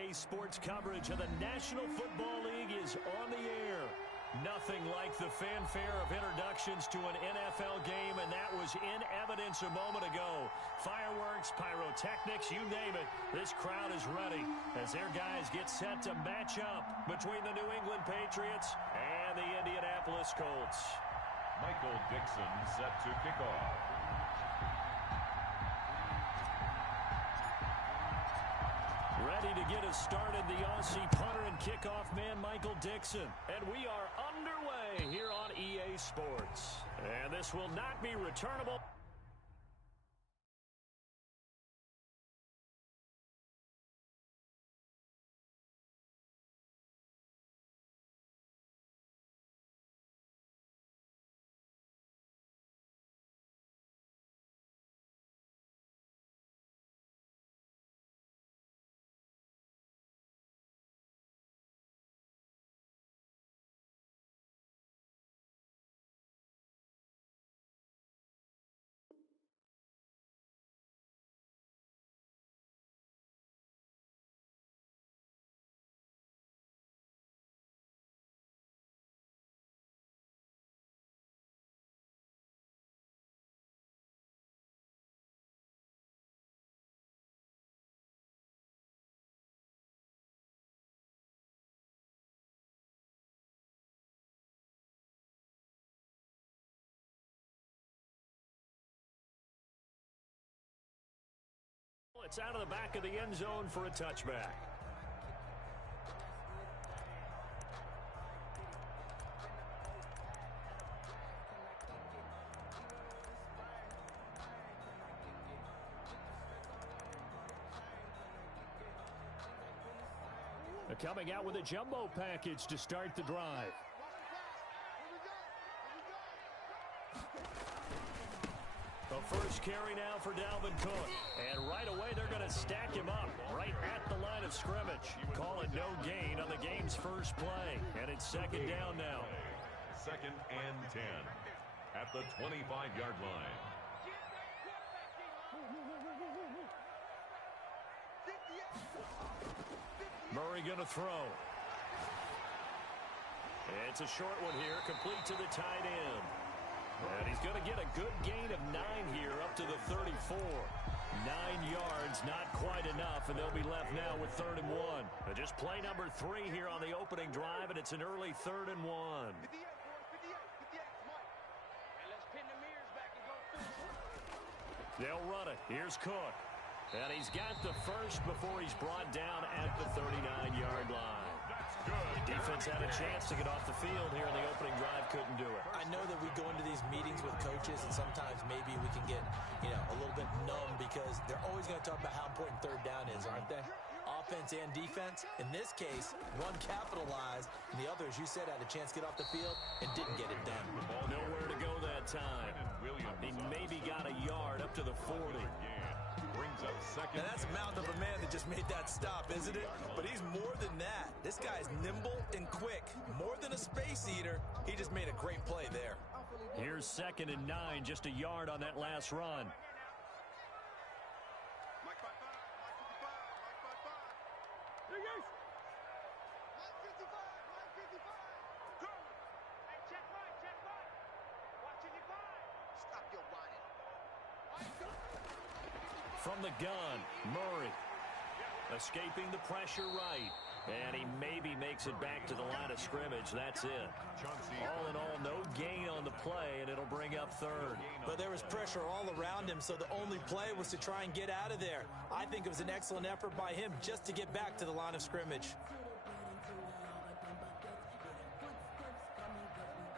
EA Sports coverage of the National Football League is on the air. Nothing like the fanfare of introductions to an NFL game, and that was in evidence a moment ago. Fireworks, pyrotechnics, you name it. This crowd is ready as their guys get set to match up between the New England Patriots and the Indianapolis Colts. Michael Dixon set to kick off. Ready to get us started, the Aussie punter and kickoff man, Michael Dixon. And we are underway here on EA Sports. And this will not be returnable. It's out of the back of the end zone for a touchback. They're coming out with a jumbo package to start the drive. The first carry now for Dalvin Cook. And right away, they're going to stack him up right at the line of scrimmage. Call it no gain on the game's first play. And it's second down now. 2nd and 10 at the 25-yard line. Murray going to throw. It's a short one here, complete to the tight end. And he's going to get a good gain of 9 here up to the 34. 9 yards, not quite enough, and they'll be left now with 3rd and 1. But just play number 3 here on the opening drive, and it's an early 3rd and 1. They'll run it. Here's Cook. And he's got the first before he's brought down at the 39-yard line. The defense had a chance to get off the field here in the opening drive, couldn't do it. I know that we go into these meetings with coaches, and sometimes maybe we can get, a little bit numb because they're always going to talk about how important 3rd down is, aren't they? Offense and defense. In this case, one capitalized, and the other, as you said, had a chance to get off the field and didn't get it done. Nowhere to go that time. He maybe got a yard up to the 40. Brings up second. Now that's the mouth of a man that just made that stop, isn't it? But he's more than that. This guy's nimble and quick. More than a space eater. He just made a great play there. Here's 2nd and 9, just a yard on that last run. From the gun, Murray escaping the pressure right. And he maybe makes it back to the line of scrimmage. That's it. All in all, no gain on the play, and it'll bring up 3rd. But there was pressure all around him, so the only play was to try and get out of there. I think it was an excellent effort by him just to get back to the line of scrimmage.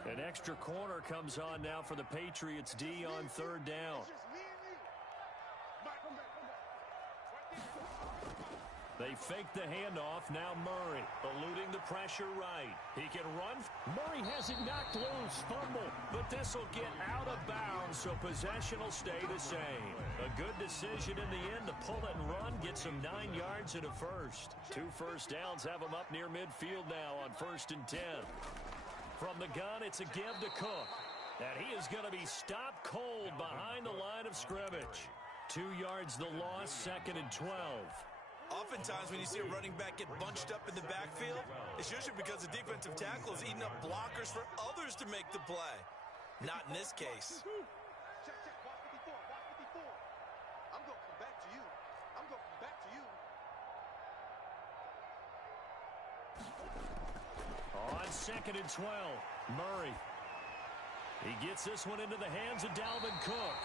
An extra corner comes on now for the Patriots D on 3rd down. They fake the handoff. Now Murray eluding the pressure right. He can run. Murray has it knocked loose. Fumble. But this will get out of bounds, so possession will stay the same. A good decision in the end to pull it and run. Get some 9 yards and a first. 2 first downs have him up near midfield now on 1st and 10. From the gun, it's a give to Cook. And he is going to be stopped cold behind the line of scrimmage. 2 yards the loss, 2nd and 12. Oftentimes when you see a running back get bunched up in the backfield, it's usually because the defensive tackle is eating up blockers for others to make the play. Not in this case. I'm going to come back to you. I'm going to come back to you. On 2nd and 12, Murray. He gets this one into the hands of Dalvin Cook.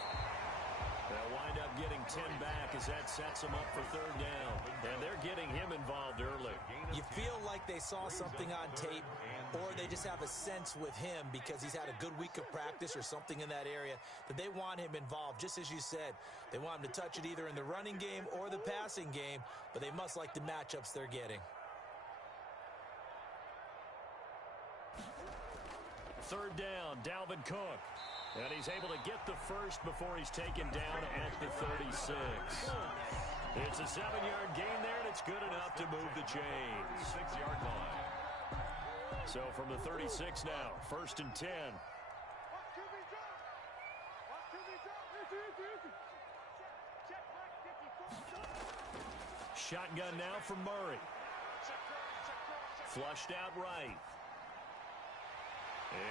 They'll wind up getting 10 back as that sets them up for 3rd down. And they're getting him involved early. You feel like they saw something on tape, or they just have a sense with him because he's had a good week of practice or something in that area that they want him involved. Just as you said, they want him to touch it either in the running game or the passing game, but they must like the matchups they're getting. 3rd down, Dalvin Cook. And he's able to get the first before he's taken down at the 36. It's a 7-yard gain there, and it's good enough to move the chains. 6-yard line. So from the 36 now, 1st and 10. Shotgun now from Murray. Flushed out right.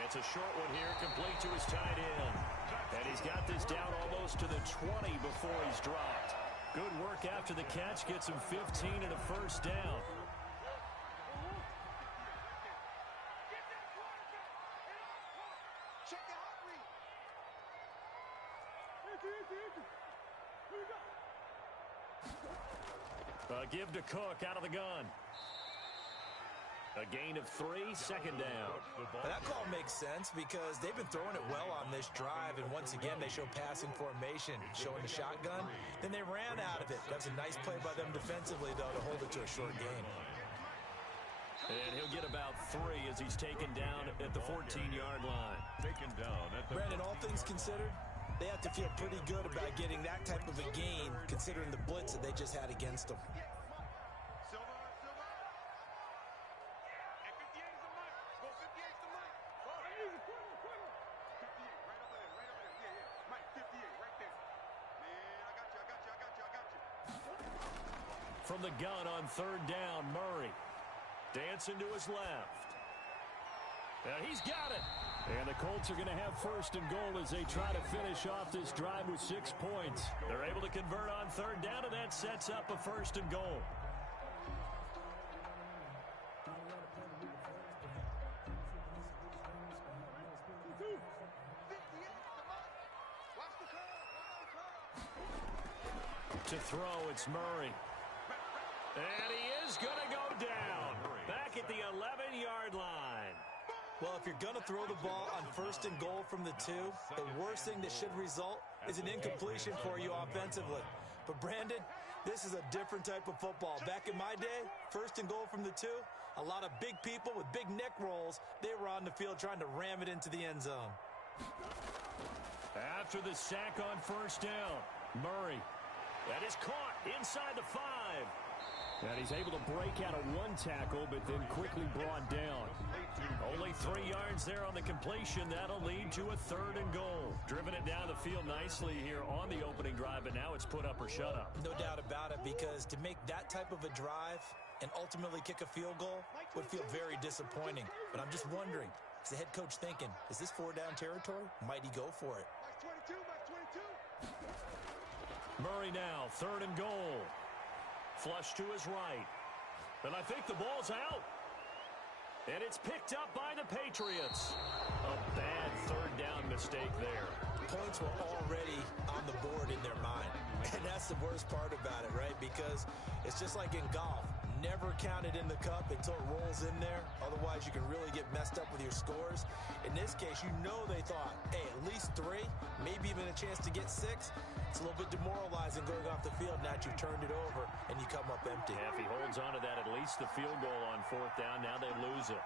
It's a short one here, complete to his tight end. And he's got this down almost to the 20 before he's dropped. Good work after the catch, gets him 15 and a 1st down. Give to Cook out of the gun. A gain of 3, 2nd down. That call makes sense because they've been throwing it well on this drive, and once again they show passing formation, showing the shotgun. Then they ran out of it. That was a nice play by them defensively, though, to hold it to a short gain. And he'll get about 3 as he's taken down at the 14-yard line. Taken down at the Brandon, all things considered, they have to feel pretty good about getting that type of a gain considering the blitz that they just had against them. From the gun on 3rd down, Murray. Dancing to his left. He's got it. And the Colts are going to have 1st and goal as they try to finish off this drive with 6 points. They're able to convert on 3rd down, and that sets up a 1st and goal. To throw, it's Murray. And he is going to go down. Back at the 11-yard line. Well, if you're going to throw the ball on 1st and goal from the 2, the worst thing that should result is an incompletion for you offensively. But, Brandon, this is a different type of football. Back in my day, 1st and goal from the 2, a lot of big people with big neck rolls, they were on the field trying to ram it into the end zone. After the sack on 1st down, Murray. That is caught inside the 5. And he's able to break out of 1 tackle, but then quickly brought down. Only 3 yards there on the completion. That'll lead to a 3rd and goal. Driven it down the field nicely here on the opening drive, but now it's put up or shut up. No doubt about it, because to make that type of a drive and ultimately kick a field goal would feel very disappointing. But I'm just wondering, is the head coach thinking, is this 4-down territory? Might he go for it? Murray now, 3rd and goal. Flush to his right. And I think the ball's out. And it's picked up by the Patriots. A bad 3rd down mistake there. Points were already on the board in their mind. And that's the worst part about it, right? Because it's just like in golf. Never count it in the cup until it rolls in there. Otherwise, you can really get messed up with your scores. In this case, you know they thought, hey, at least 3, maybe even a chance to get 6. It's a little bit demoralizing going off the field. Now that you've turned it over and you come up empty. Yeah, if he holds on to that, at least the field goal on 4th down. Now they lose it.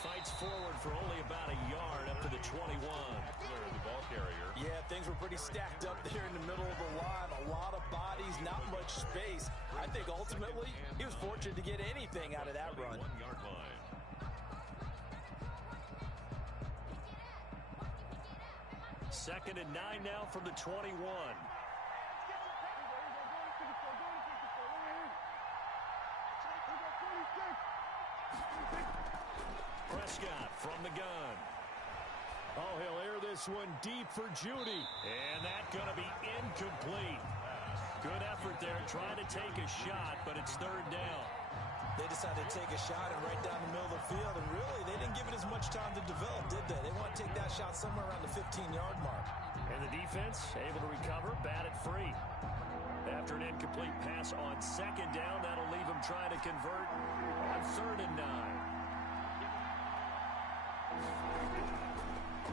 Fights forward for only about a yard up to the 21. The ball carrier. Yeah, things were pretty stacked up there in the middle of the line. A lot of bodies, not much space. I think ultimately he was fortunate to get anything out of that run. 1-yard line. Second and 9 now from the 21. Prescott from the gun. Oh, he'll air this one deep for Judy. And that's going to be incomplete. Good effort there trying to take a shot, but it's third down. They decided to take a shot and right down the middle of the field, and really, they didn't give it as much time to develop, did they? They want to take that shot somewhere around the 15-yard mark. And the defense able to recover, bat it free. After an incomplete pass on second down, that'll leave him trying to convert on third and 9.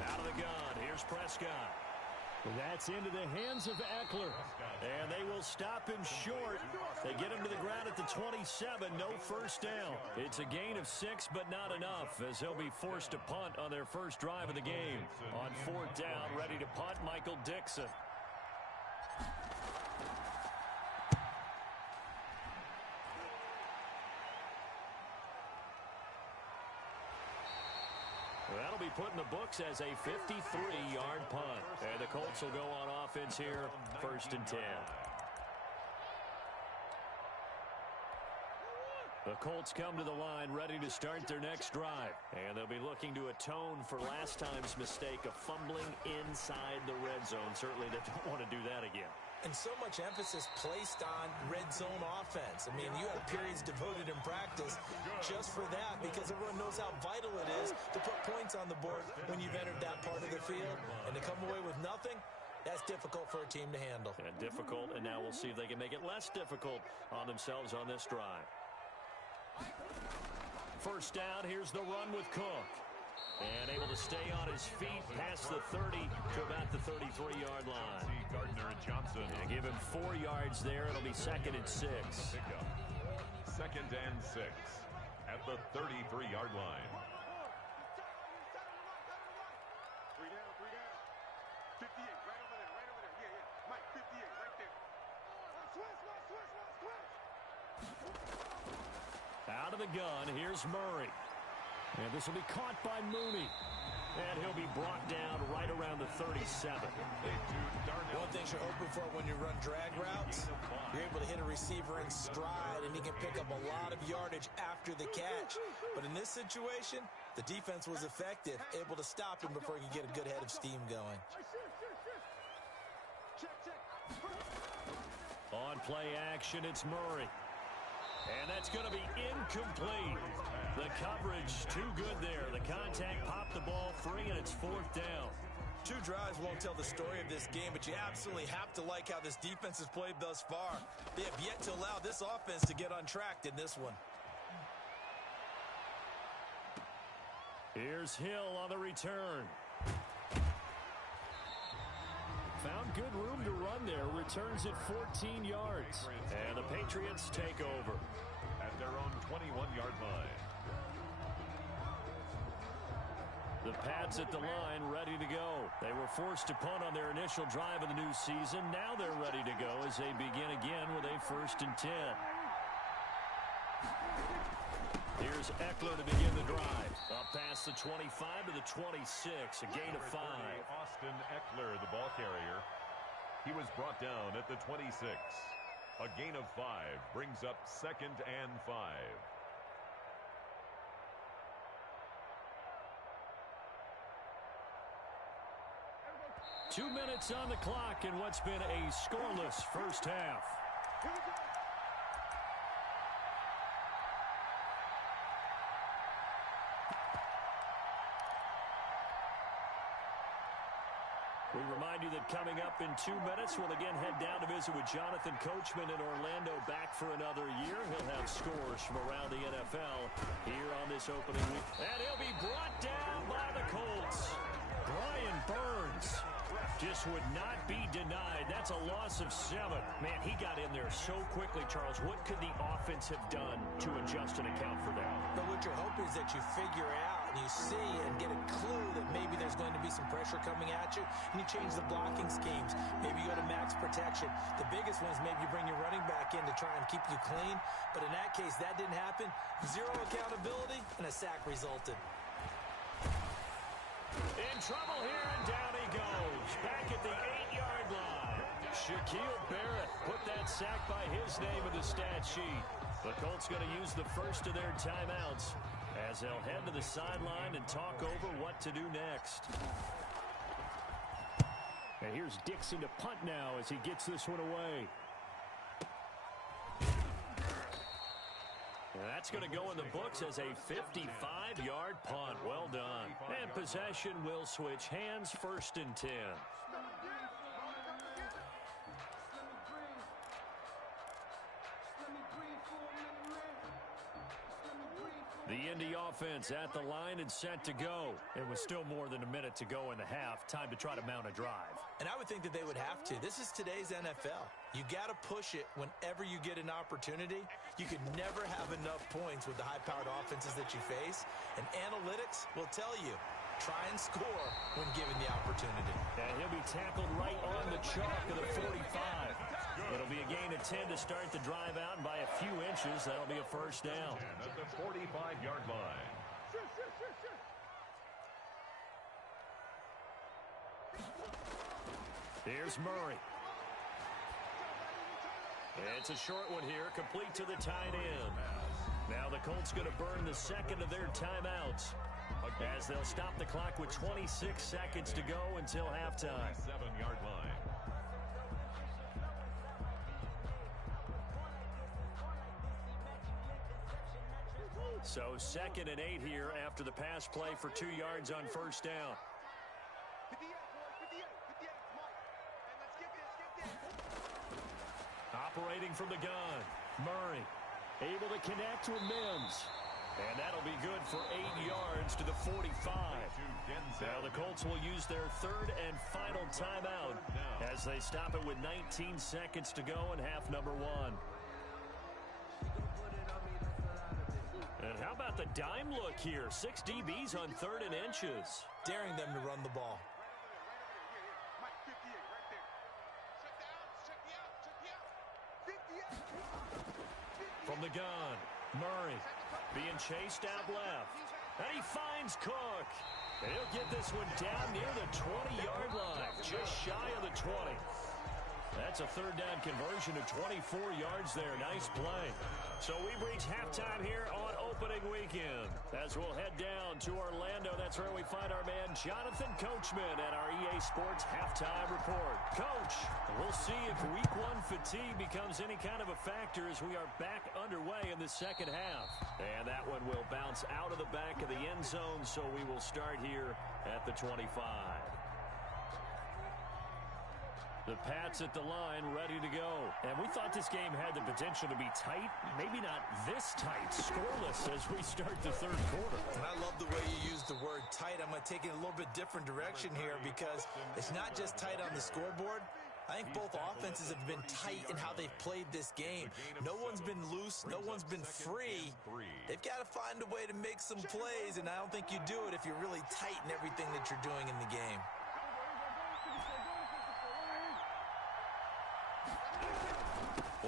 Out of the gun, here's Prescott. That's into the hands of Eckler. And they will stop him short. They get him to the ground at the 27. No first down. It's a gain of 6, but not enough, as they'll be forced to punt on their first drive of the game. On fourth down, ready to punt, Michael Dixon. That'll be put in the books as a 53-yard punt. And the Colts will go on offense here, first and 10. The Colts come to the line ready to start their next drive. And they'll be looking to atone for last time's mistake of fumbling inside the red zone. Certainly they don't want to do that again. And so much emphasis placed on red zone offense. I mean, you have periods devoted in practice just for that because everyone knows how vital it is to put points on the board when you've entered that part of the field. And to come away with nothing, that's difficult for a team to handle. And difficult, and now we'll see if they can make it less difficult on themselves on this drive. First down, here's the run with Cook. And able to stay on his feet past the 30 to about the 33-yard line. Gardner and Johnson. And give him 4 yards there. It'll be second and 6. Second and 6 at the 33-yard line. 3 down. 58, right over there. Yeah. Mike, 58, right there. Switch. Out of the gun, here's Murray. And this will be caught by Mooney. And he'll be brought down right around the 37. One thing you're hoping for when you run drag routes, you're able to hit a receiver in stride, and he can pick up a lot of yardage after the catch. But in this situation, the defense was effective, able to stop him before he could get a good head of steam going. On play action, it's Murray. And that's going to be incomplete. The coverage too good there. The contact popped the ball free, and it's fourth down. 2 drives won't tell the story of this game, but you absolutely have to like how this defense has played thus far. They have yet to allow this offense to get untracked in this one. Here's Hill on the return. Found good room to run there. Returns at 14 yards. And the Patriots take over. At their own 21-yard line. The Pats at the line, ready to go. They were forced to punt on their initial drive of the new season. Now they're ready to go as they begin again with a first and 10. Here's Eckler to begin the drive. Up past the 25 to the 26, a gain of 5. Austin Eckler, the ball carrier. He was brought down at the 26. A gain of 5 brings up second and 5. 2 minutes on the clock in what's been a scoreless first half. We remind you that coming up in 2 minutes, we'll again head down to visit with Jonathan Coachman in Orlando, back for another year. He'll have scores from around the NFL here on this opening week. And he'll be brought down by the Colts. Brian Burns just would not be denied. That's a loss of 7. Man, he got in there so quickly, Charles. What could the offense have done to adjust and account for that? But what you're hoping is that you figure out, you see and get a clue that maybe there's going to be some pressure coming at you, and you change the blocking schemes. Maybe you go to max protection. The biggest one is maybe you bring your running back in to try and keep you clean. But in that case, that didn't happen. Zero accountability, and a sack resulted. In trouble here, and down he goes. Back at the 8-yard line. Shaquille Barrett put that sack by his name in the stat sheet. The Colts going to use the first of their timeouts as they'll head to the sideline and talk over what to do next. And here's Dixon to punt now as he gets this one away. And that's going to go in the books as a 55-yard punt. Well done. And possession will switch hands, 1st and 10. The Indy offense at the line and set to go. It was still more than a minute to go in the half. Time to try to mount a drive. And I would think that they would have to. This is today's NFL. You got to push it whenever you get an opportunity. You can never have enough points with the high-powered offenses that you face. And analytics will tell you, try and score when given the opportunity. And he'll be tackled right on the chalk of the 45. It'll be a gain of 10 to start the drive out, and by a few inches, that'll be a 1st down. At the 45-yard line. Here's Murray. It's a short one here, complete to the tight end. Now the Colts going to burn the second of their timeouts as they'll stop the clock with 26 seconds to go until halftime. 7-yard line. So 2nd and 8 here after the pass play for 2 yards on 1st down. Operating from the gun, Murray able to connect with Mims. And that'll be good for 8 yards to the 45. Now the Colts will use their 3rd and final timeout as they stop it with 19 seconds to go in half number 1. And how about the dime look here? 6 DBs on 3rd and inches. Daring them to run the ball. From the gun, Murray being chased out left. And he finds Cook. And he'll get this one down near the 20-yard line, just shy of the 20. That's a 3rd down conversion to 24 yards there. Nice play. So we've reached halftime here on opening weekend. As we'll head down to Orlando, that's where we find our man Jonathan Coachman at our EA Sports Halftime Report. Coach, we'll see if Week 1 fatigue becomes any kind of a factor as we are back underway in the second half. And that one will bounce out of the back of the end zone, so we will start here at the 25. The Pats at the line, ready to go. And we thought this game had the potential to be tight. Maybe not this tight, scoreless as we start the 3rd quarter. And I love the way you use the word tight. I'm going to take it a little bit different direction here because it's not just tight on the scoreboard. I think both offenses have been tight in how they've played this game. No one's been loose. No one's been free. They've got to find a way to make some plays, and I don't think you do it if you're really tight in everything that you're doing in the game.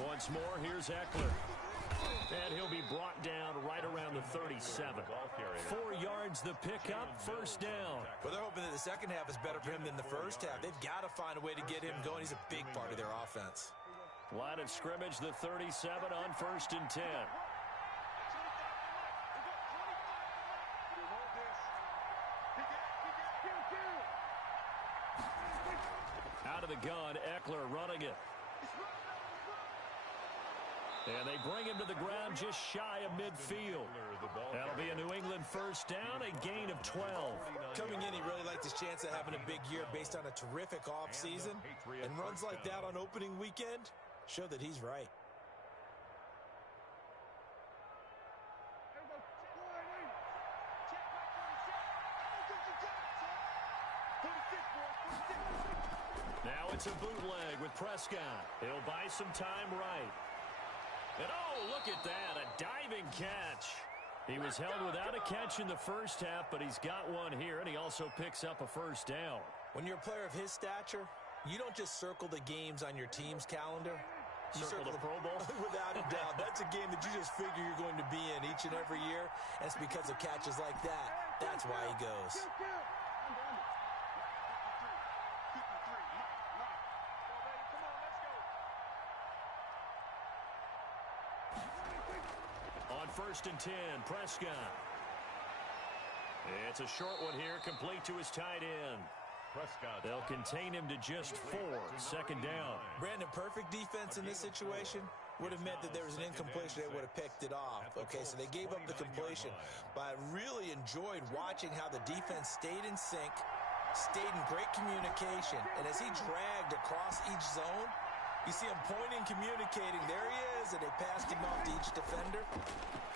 Once more, here's Eckler. And he'll be brought down right around the 37. 4 yards the pickup, 1st down. Well, they're hoping that the second half is better for him than the first half. They've got to find a way to get him going. He's a big part of their offense. Line of scrimmage, the 37 on 1st and 10. Out of the gun, Eckler running it. And they bring him to the ground just shy of midfield. That'll be a New England 1st down, a gain of 12. Coming in, he really liked his chance of having a big year based on a terrific offseason. And runs like that on opening weekend show that he's right. Now it's a bootleg with Prescott. He'll buy some time right. And oh, look at that, a diving catch. He was held without a catch in the first half, but he's got one here, and he also picks up a first down. When you're a player of his stature, you don't just circle the games on your team's calendar. You circle the Pro Bowl? Without a doubt. That's a game that you just figure you're going to be in each and every year, and it's because of catches like that. That's why he goes. On 1st and 10, Prescott. It's a short one here, complete to his tight end. Prescott. They'll contain him to just 4. Second down. Brandon, perfect defense in this situation would have meant that there was an incompletion. They would have picked it off. Okay, so they gave up the completion. But I really enjoyed watching how the defense stayed in sync, stayed in great communication. And as he dragged across each zone, you see him pointing, communicating. There he is, and they passed him off to each defender.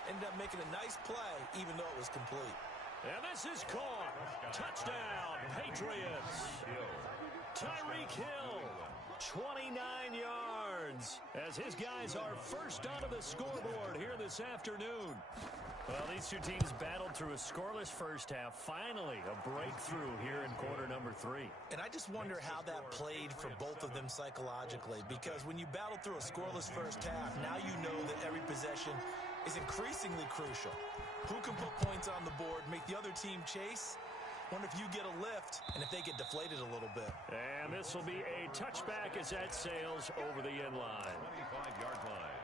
Ended up making a nice play, even though it was complete. And this is caught. Touchdown, Patriots. Tyreek Hill, 29 yards, as his guys are first onto the scoreboard here this afternoon. Well, these two teams battled through a scoreless first half. Finally, a breakthrough here in quarter number 3. And I just wonder how that played for both of them psychologically, because when you battle through a scoreless first half, now you know that every possession is increasingly crucial. Who can put points on the board, make the other team chase? Wonder if you get a lift and if they get deflated a little bit. And this will be a touchback as that sails over the end line. 25-yard line.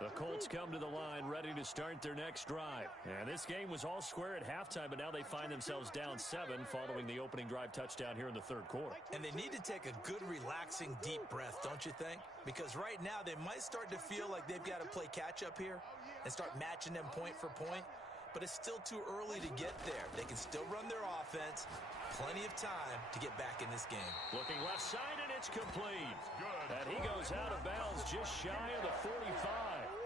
The Colts come to the line ready to start their next drive. And this game was all square at halftime, but now they find themselves down 7 following the opening drive touchdown here in the third quarter. And they need to take a good, relaxing, deep breath, don't you think? Because right now they might start to feel like they've got to play catch-up here and start matching them point for point. But it's still too early to get there. They can still run their offense. Plenty of time to get back in this game. Looking left side, and it's complete. And he goes out of bounds just shy of the 45.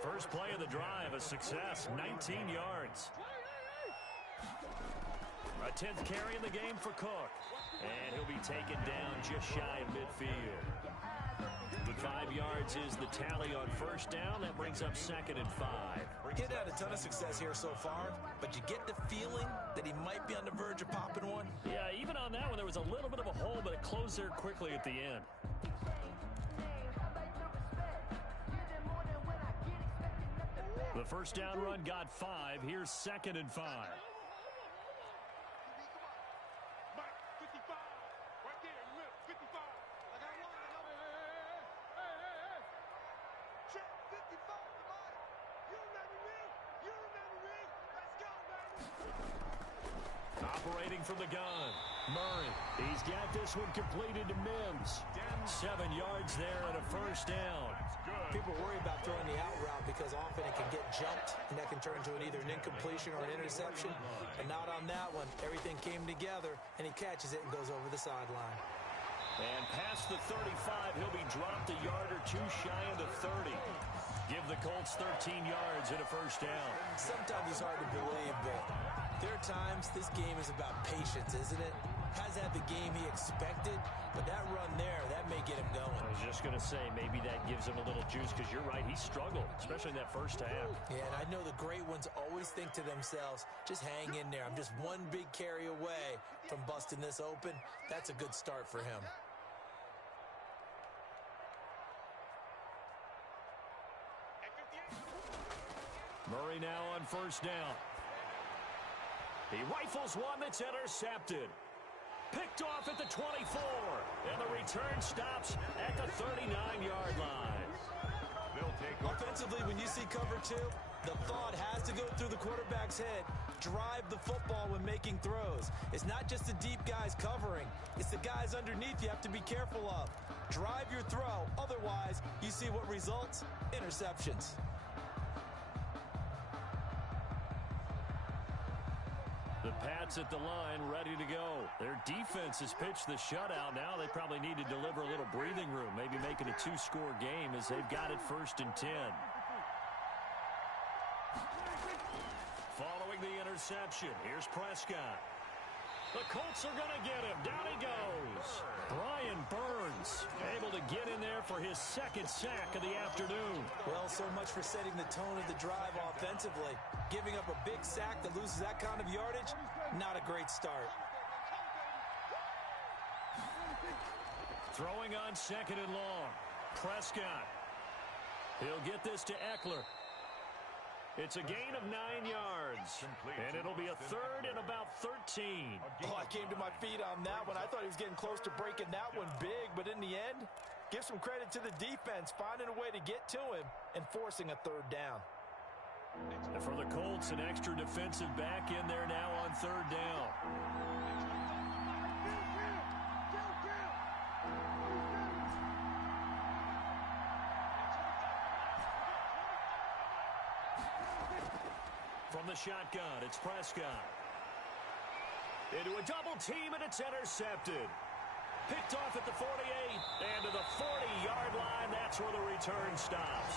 First play of the drive, a success, 19 yards. A 10th carry in the game for Cook. And he'll be taken down just shy of midfield. 5 yards is the tally on first down. That brings up 2nd and 5. He's had a ton of success here so far, but you get the feeling that he might be on the verge of popping one. Yeah, even on that one, there was a little bit of a hole, but it closed there quickly at the end. The first down run got 5. Here's 2nd and 5. Operating from the gun, Murray. He's got this one completed to Mims. 7 yards there and a first down. People worry about throwing the out route because often it can get jumped, and that can turn into either an incompletion or an interception. But not on that one. Everything came together, and he catches it and goes over the sideline. And past the 35, he'll be dropped a yard or 2 shy of the 30. Give the Colts 13 yards and a first down. Sometimes it's hard to believe, but there are times this game is about patience, isn't it? Has had the game he expected, but that run there, that may get him going. I was just going to say, maybe that gives him a little juice, because you're right, he struggled, especially in that first half. Yeah, and I know the great ones always think to themselves, just hang in there. I'm just one big carry away from busting this open. That's a good start for him. Murray now on first down. He rifles one that's intercepted. Picked off at the 24. And the return stops at the 39-yard line. Offensively, when you see cover 2, the thought has to go through the quarterback's head. Drive the football when making throws. It's not just the deep guys covering. It's the guys underneath you have to be careful of. Drive your throw. Otherwise, you see what results? Interceptions. The Pats at the line, ready to go. Their defense has pitched the shutout. Now they probably need to deliver a little breathing room, maybe make it a 2-score game as they've got it 1st and 10. Following the interception, here's Prescott. The Colts are going to get him. Down he goes. Brian Burns able to get in there for his second sack of the afternoon. Well, so much for setting the tone of the drive offensively. Giving up a big sack that loses that kind of yardage, not a great start. Throwing on second and long. Prescott. He'll get this to Eckler. It's a gain of 9 yards, and it'll be a third and about 13. Oh, I came to my feet on that one. I thought he was getting close to breaking that one big, but in the end, give some credit to the defense, finding a way to get to him and forcing a third down. And for the Colts, an extra defensive back in there now on third down. From the shotgun, it's Prescott. Into a double team, and it's intercepted. Picked off at the 48, and to the 40-yard line, that's where the return stops.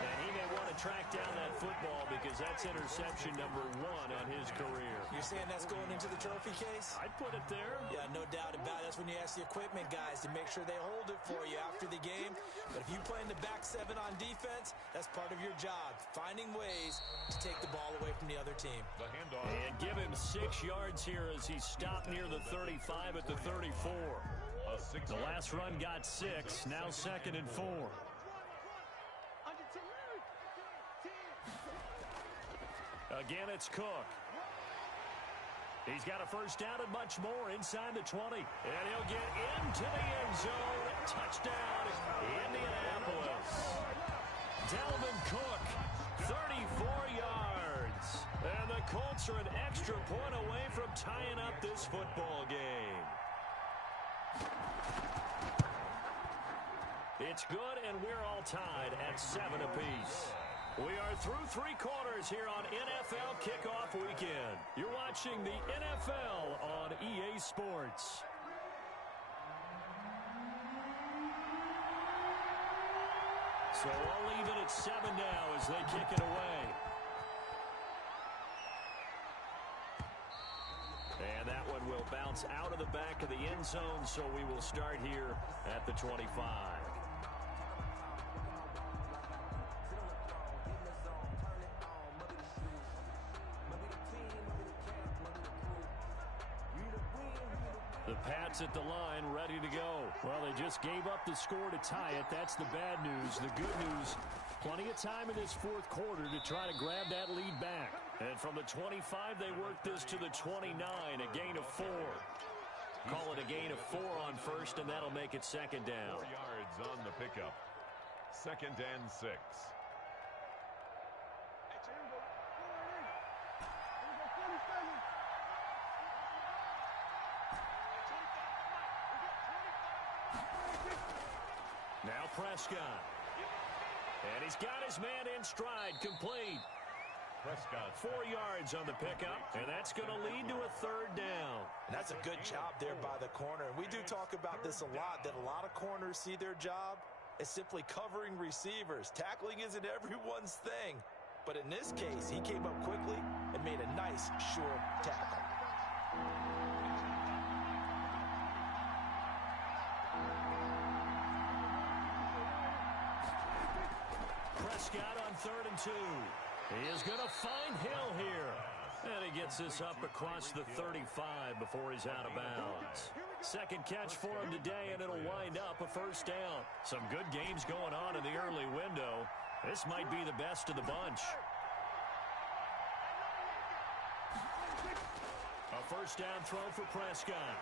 And he may want to track down that football because that's interception number 1 on his career. You're saying that's going into the trophy case? I'd put it there. Yeah, no doubt about it. That's when you ask the equipment guys to make sure they hold it for you after the game. But if you play in the back 7 on defense, that's part of your job, finding ways to take the ball away from the other team. The handoff. And give him 6 yards here as he stopped near the 35 at the 34. The last run got 6, now second and 4. Again, it's Cook. He's got a first down and much more inside the 20. And he'll get into the end zone. Touchdown, Indianapolis. Dalvin Cook, 34 yards. And the Colts are an extra point away from tying up this football game. It's good, and we're all tied at 7 apiece. We are through 3 quarters here on NFL Kickoff Weekend. You're watching the NFL on EA Sports. So all even at 7 now as they kick it away. And that one will bounce out of the back of the end zone, so we will start here at the 25. The Pats at the line, ready to go. Well, they just gave up the score to tie it. That's the bad news. The good news, plenty of time in this fourth quarter to try to grab that lead back. And from the 25, they work this to the 29, a gain of 4. Call it a gain of 4 on first, and that'll make it second down. 4 yards on the pickup. Second and 6. Now Prescott. And he's got his man in stride, complete. Prescott. 4 yards on the pickup, and that's going to lead to a third down. And that's a good job there by the corner. And we do talk about this a lot, that a lot of corners see their job as simply covering receivers. Tackling isn't everyone's thing. But in this case, he came up quickly and made a nice, sure tackle. Prescott on 3rd and 2. He is going to find Hill here. And he gets this up across the 35 before he's out of bounds. Second catch for him today, and it'll wind up a first down. Some good games going on in the early window. This might be the best of the bunch. A first down throw for Prescott.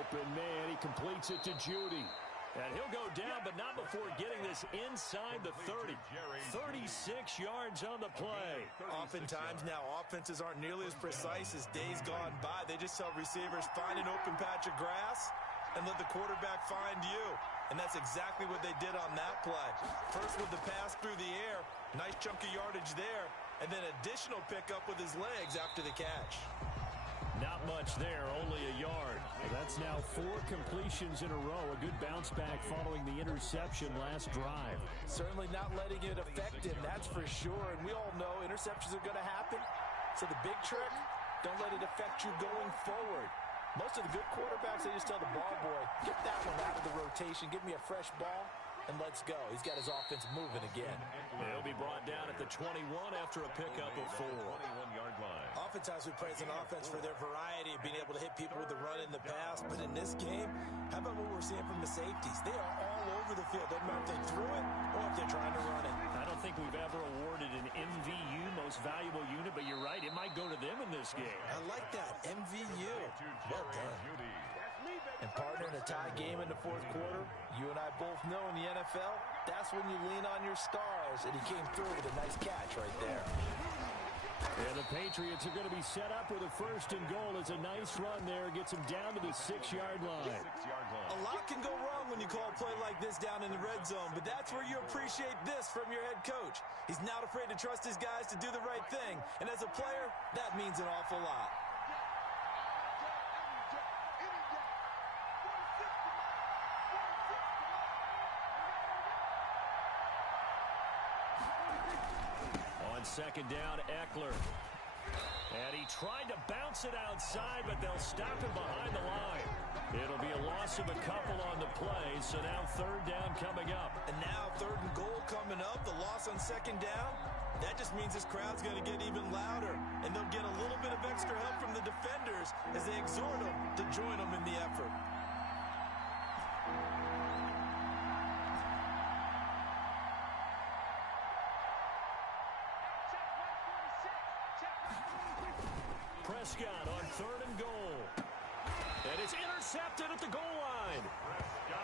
Open man, he completes it to Judy. And he'll go down, but not before getting this inside the 30. 36 yards on the play. Oftentimes now, offenses aren't nearly as precise as days gone by. They just tell receivers, find an open patch of grass and let the quarterback find you. And that's exactly what they did on that play. First with the pass through the air, nice chunk of yardage there, and then additional pickup with his legs after the catch. Not much there, only a yard. That's now 4 completions in a row. A good bounce back following the interception last drive. Certainly not letting it affect him, that's for sure. And we all know interceptions are going to happen. So the big trick, Don't let it affect you going forward. Most of the good quarterbacks, they just tell the ball boy, get that one out of the rotation, give me a fresh ball, and let's go. He's got his offense moving again. He'll be brought down at the 21 after a pickup of 4. 21-yard line. Oftentimes we praise an offense for their variety of being able to hit people with the run in the pass, but in this game, how about what we're seeing from the safeties? They are all over the field. Doesn't matter if they threw it or if they're trying to run it. I don't think we've ever awarded an MVU, most valuable unit, but you're right, it might go to them in this game. I like that, MVU. Well done. And partner, in a tie game in the fourth quarter, you and I both know in the NFL, that's when you lean on your stars, and he came through with a nice catch right there. And the Patriots are going to be set up with a 1st and goal. It's a nice run there. Gets him down to the 6-yard line. A lot can go wrong when you call a play like this down in the red zone, but that's where you appreciate this from your head coach. He's not afraid to trust his guys to do the right thing, and as a player, that means an awful lot. Second down, Eckler. And he tried to bounce it outside, but they'll stop him behind the line. It'll be a loss of a couple on the play, so now 3rd down coming up. And now 3rd and goal coming up, the loss on 2nd down. That just means this crowd's going to get even louder, and they'll get a little bit of extra help from the defenders as they exhort them to join them in the effort. Prescott on 3rd and goal. And it's intercepted at the goal line.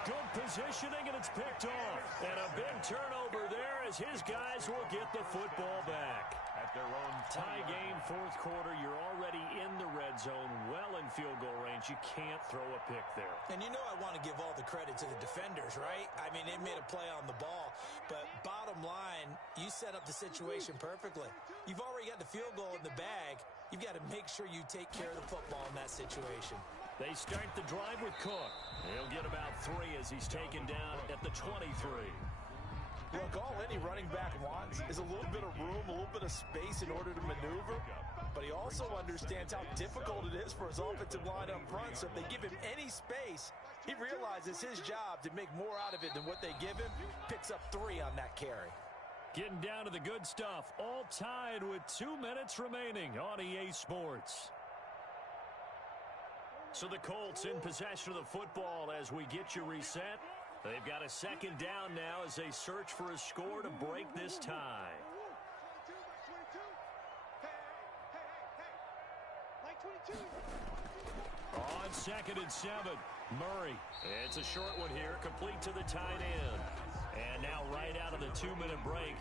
Good positioning, and it's picked off. And a big turnover there as his guys will get the football back. At their own tie game, 4th quarter. You're already in the red zone, well in field goal range. You can't throw a pick there. And you know I want to give all the credit to the defenders, right? I mean, they made a play on the ball. But bottom line, you set up the situation perfectly. You've already got the field goal in the bag. You've got to make sure you take care of the football in that situation. They start the drive with Cook. He'll get about 3 as he's taken down at the 23. Look, all any running back wants is a little bit of room, a little bit of space in order to maneuver. But he also understands how difficult it is for his offensive line up front. So if they give him any space, he realizes his job to make more out of it than what they give him. Picks up 3 on that carry. Getting down to the good stuff. All tied with 2 minutes remaining on EA Sports. So the Colts in possession of the football as we get you reset. They've got a 2nd down now as they search for a score to break this tie. On 2nd and 7, Murray. It's a short one here, complete to the tight end. And now right out of the 2-minute break,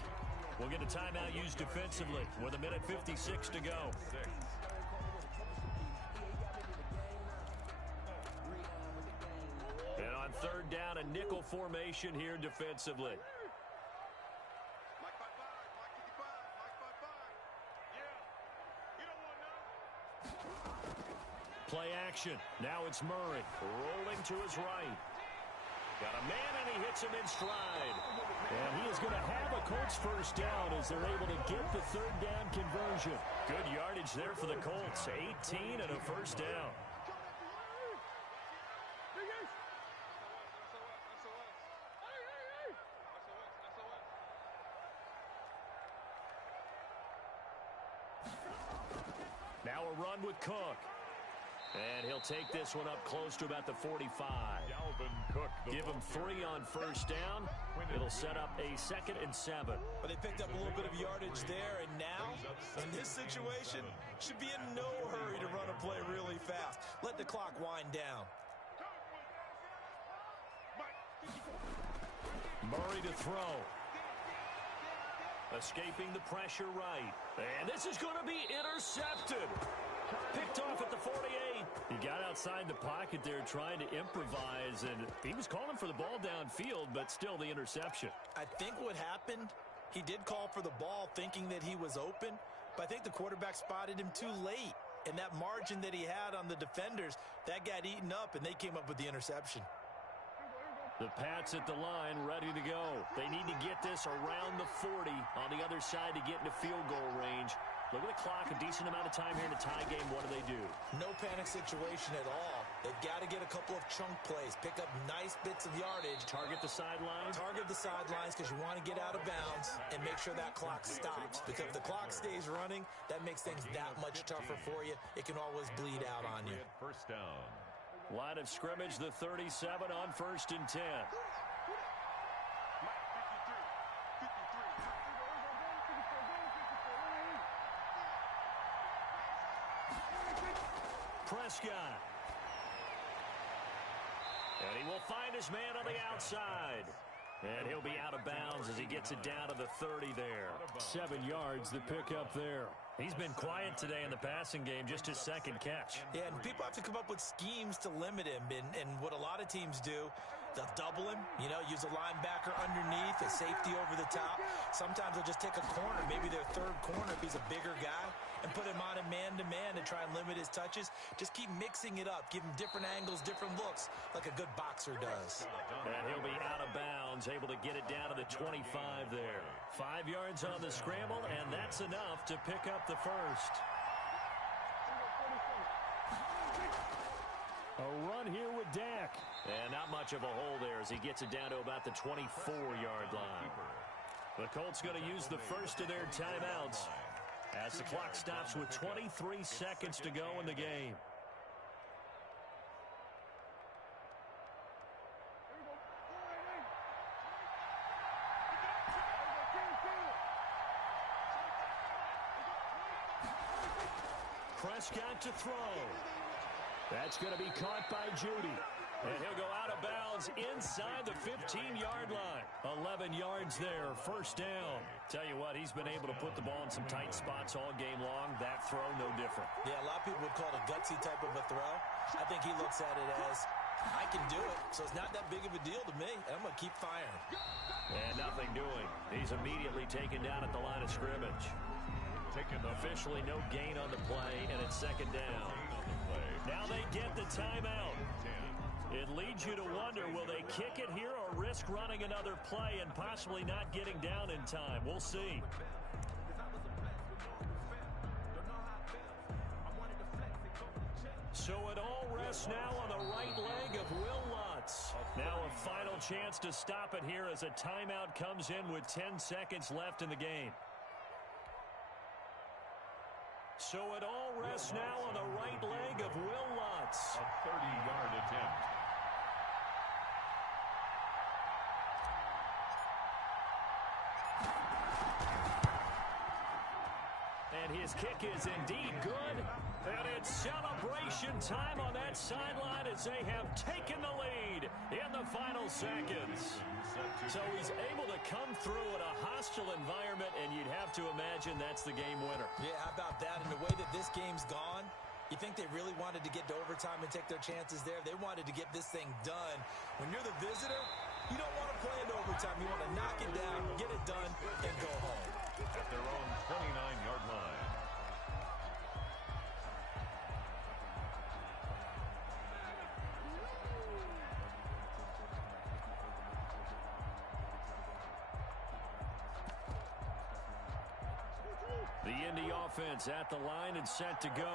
we'll get a timeout used defensively with 1:56 to go. And on 3rd down, a nickel formation here defensively. Play action. Now it's Murray rolling to his right. Got a man, and he hits him in stride. And he is going to have a Colts 1st down as they're able to get the 3rd down conversion. Good yardage there for the Colts. 18 and a 1st down. Now a run with Cook. And he'll take this one up close to about the 45. Cook, give him 3 on 1st down. It'll set up a 2nd and 7. But they picked up a little bit of yardage there, and now, in this situation, should be in no hurry to run a play really fast. Let the clock wind down. Murray to throw. Escaping the pressure right. And this is going to be intercepted. Picked off at the 48. He got outside the pocket there trying to improvise, and he was calling for the ball downfield, but still the interception. I think what happened, he did call for the ball thinking that he was open, but I think the quarterback spotted him too late. And that margin that he had on the defenders, that got eaten up, and they came up with the interception. The Pats at the line ready to go. They need to get this around the 40 on the other side to get into field goal range. Look at the clock, a decent amount of time here in the tie game. What do? No panic situation at all. They've got to get a couple of chunk plays, pick up nice bits of yardage. Target the sidelines? Target the sidelines because you want to get out of bounds and make sure that clock stops. Because if the clock stays running, that makes things that much tougher for you. It can always bleed out on you. First down. Line of scrimmage, the 37 on 1st and 10. Prescott. And he will find his man on the outside. And he'll be out of bounds as he gets it down to the 30 there. 7 yards, the pickup there. He's been quiet today in the passing game, just his second catch. Yeah, and people have to come up with schemes to limit him. And what a lot of teams do, they'll double him, use a linebacker underneath, a safety over the top. Sometimes they'll just take a corner, maybe their third corner if he's a bigger guy, and put him on a man-to-man to try and limit his touches. Just keep mixing it up, give him different angles, different looks, like a good boxer does. And he'll be out of bounds, able to get it down to the 25 there. 5 yards on the scramble, and that's enough to pick up the first. A run here with Dak. And not much of a hole there as he gets it down to about the 24-yard line. The Colts going to use the first of their timeouts as the clock stops with 23 seconds to go in the game. Prescott to throw. That's going to be caught by Judy. And he'll go out of bounds inside the 15-yard line. 11 yards there, first down. Tell you what, he's been able to put the ball in some tight spots all game long. That throw, no different. Yeah, a lot of people would call it a gutsy type of a throw. I think he looks at it as, I can do it, so it's not that big of a deal to me, and I'm going to keep firing. And nothing doing. He's immediately taken down at the line of scrimmage. Officially no gain on the play, and it's second down. Now they get the timeout. It leads you to wonder, will they kick it here or risk running another play and possibly not getting down in time? We'll see. So it all rests now on the right leg of Will Lutz. Now a final chance to stop it here as a timeout comes in with 10 seconds left in the game. So it all rests now on the right leg of Will Lutz. A 30-yard attempt. And his kick is indeed good. And it's celebration time on that sideline as they have taken the lead in the final seconds. So he's able to come through in a hostile environment, and you'd have to imagine that's the game winner. Yeah, how about that? And the way that this game's gone, you think they really wanted to get to overtime and take their chances there? They wanted to get this thing done. When you're the visitor, you don't want to play into overtime. You want to knock it down, get it done, and go home. At their own 29-yard line. The Indy offense at the line and set to go.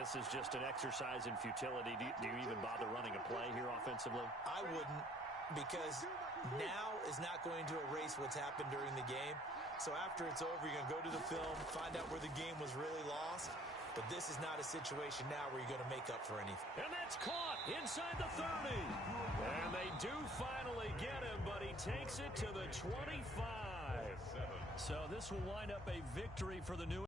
This is just an exercise in futility. Do you even bother running a play here offensively? I wouldn't, because now is not going to erase what's happened during the game. So after it's over, you're going to go to the film, find out where the game was really lost. But this is not a situation now where you're going to make up for anything. And that's caught inside the 30. And they do finally get him, but he takes it to the 25. So this will wind up a victory.